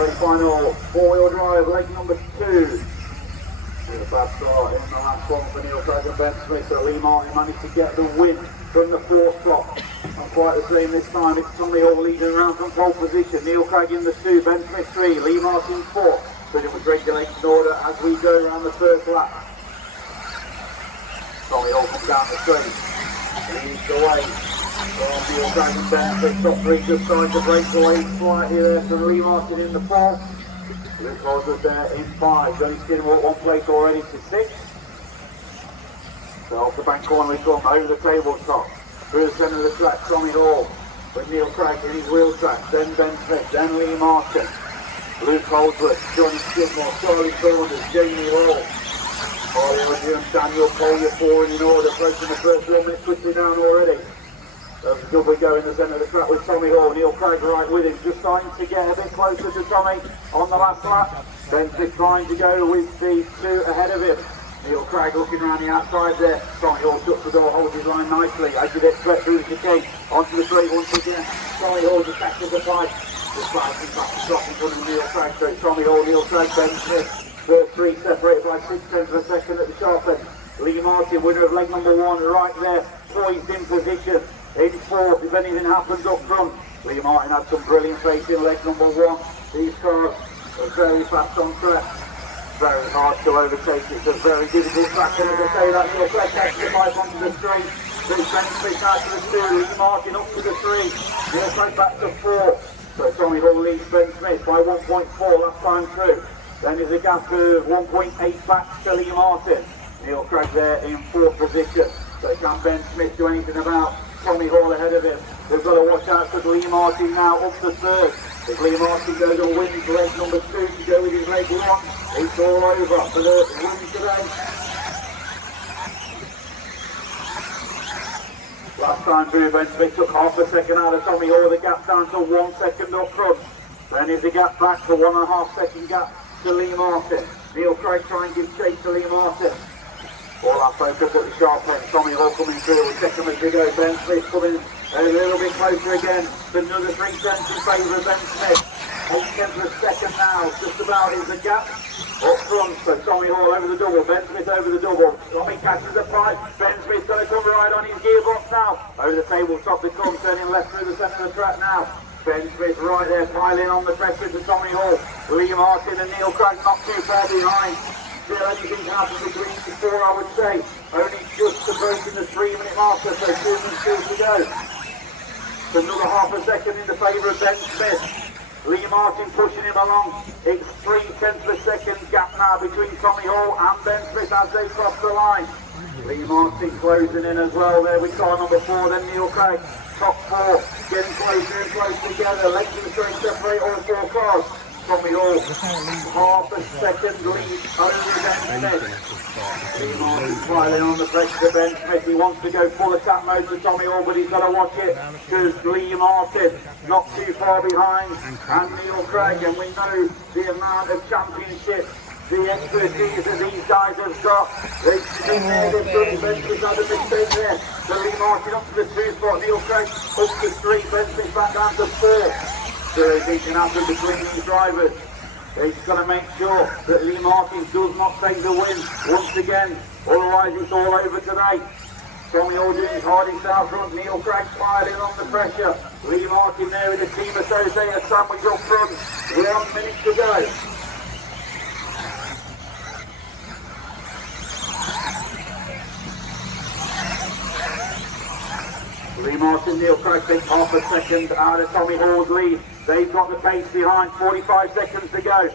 Very final four-wheel drive, leg number 2. With a bad start in the last one for Neil Cragg and Ben Smith, so Lee Martin managed to get the win from the 4th slot. Not quite the same this time, it's Tommy Hall leading around from pole position. Neil Cragg in the 2, Ben Smith 3, Lee Martin 4. But it was regulation order as we go around the first lap. Tommy Hall comes down the straight, leads the way. From Neil Cragg and Ben Smith, top 3 just starting to break away slightly there from Lee Martin in the 4. Luke Holdsworth there in 5. Jonny Skidmore at 1 place already to 6. So off the bank corner we come, over the tabletop. Through the centre of the track, Tommy Hall with Neil Cragg in his wheel track. Then Ben Smith, then Lee Martin. Luke Holdsworth, Jonny Skidmore, Charlie Saunders, Jamie Hall. Harley Eldridge and Daniel Cole, you're 4 in order. Approaching the first 1 minute quickly down already. There's a double go in the centre of the track with Tommy Hall. Neil Cragg right with him, just starting to get a bit closer to Tommy on the last lap. Ben Smith trying to go with the 2 ahead of him. Neil Cragg looking around the outside there. Tommy Hall shuts the door, holds his line nicely. As you'd expect through the chicane, onto the straight once again. Tommy Hall just back to the 5. Just bouncing back to top in front of Neil Cragg. So Tommy Hall, Neil Cragg, Ben Smith. First 3 separated by 6/10 of a second at the sharp end. Lee Martin, winner of leg number 1, right there, poised in position. In 4th, if anything happens up front. Lee Martin had some brilliant faith in leg number 1. These cars are very fast on track. Very hard to overtake. It's a very difficult track, and as I say that, Neil Cragg takes the 5 onto the straight. Then Ben Smith out to the 2, Lee Martin up to the 3. Neil Cragg back to 4. So Tommy Hall leads Ben Smith by 1.4 last time through. Then there's a gap of 1.8 back to Lee Martin. Neil Cragg there in 4th position. So can Ben Smith do anything about Tommy Hall ahead of him? They've got to watch out for Lee Martin now up to 3rd. If Lee Martin goes and wins leg number 2 to go with his leg 1, it's all over for the win today. Last time through, Ben Smith took half a second out of Tommy Hall. The gap down to 1 second up front. Then there's a gap back to 1.5 second gap to Lee Martin. Neil Cragg trying to give chase to Lee Martin. All our focus at the sharp end. Tommy Hall coming through with 2 as we go. Ben Smith coming a little bit closer again. Another 3 cents in favour of Ben Smith. 8/10 of a second now. Just about is the gap up front. So Tommy Hall over the double. Ben Smith over the double. Tommy catches the 5. Ben Smith's going to come right on his gearbox now. Over the tabletop they come, turning left through the centre of the track now. Ben Smith right there, piling on the pressure to Tommy Hall. Lee Martin and Neil Cragg not too far behind. Still anything can happen between the 4, I would say. Only just approaching the 3-minute marker, so 2 minutes still to go. Another half a second in the favour of Ben Smith. Lee Martin pushing him along. It's 3/10 of a second gap now between Tommy Hall and Ben Smith as they cross the line. Lee Martin closing in as well there with car number 4, then Neil Cragg. Top 4, getting closer and closer together. Legs in the straight separate all 4 cars. Tommy Hall, half a second lead over Ben Smith. Lee Martin piling on the pressure to Ben Smith. He wants to go full attack mode to Tommy Hall, but he's got to watch it because Lee Martin not too far behind, and Neil Cragg, and we know the amount of championship, the expertise that these guys have got. They've been there, they've done it. Ben Smith's had a mistake there. So Lee Martin up to the 2 spot, Neil Cragg up to 3, Ben Smith back down to 4. So anything can happen between these drivers. They've got to make sure that Lee Martin does not take the win once again, otherwise it's all over today. Tommy Hall doing his hardest out front, Neil Cragg piling on the pressure. Lee Martin there with the team associated sandwich up front. 1 minute to go. Lee Martin, Neil Cragg takes half a second out of Tommy Hall's lead. They've got the pace behind, 45 seconds to go.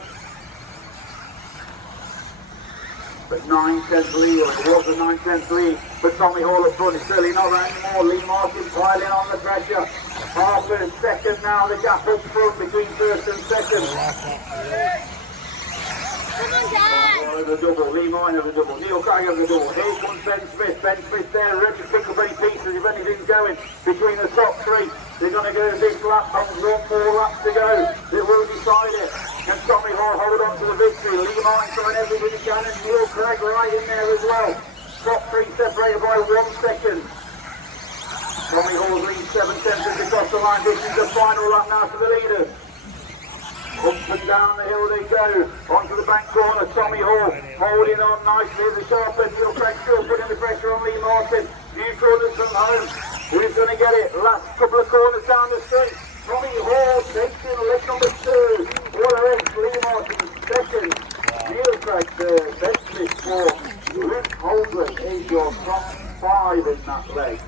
But 9/10 lead, or it was a 9/10 lead for Tommy Hall up front. It's certainly not that anymore. Lee Martin piling on the pressure. Half a second now, the gap up front between 1st and 2nd. Over the double, Lee Martin over the double, Neil Cragg over the double. Here comes Ben Smith. Ben Smith there, ready to pick up any pieces if anything's going between the top 3. They're going to go this lap, and 1 more lap to go. They will decide it. And Tommy Hall hold on to the victory. Lee Martin trying everything he can, and Neil Cragg right in there as well. Top 3 separated by 1 second. Tommy Hall leads 7/10 across the line. This is the final lap now for the leaders. Up Up and down the hill they go. Onto the back corner, Tommy Hall holding on nicely at the sharp end. Neil Cragg still putting the pressure on Lee Martin. Few corners from home. Who's going to get it? Last couple of corners down the straight. Tommy Hall takes in leg number 2. What a race. Lee Martin second. Neil Cragg third. Best for Luke Holdsworth is your top 5 in that leg.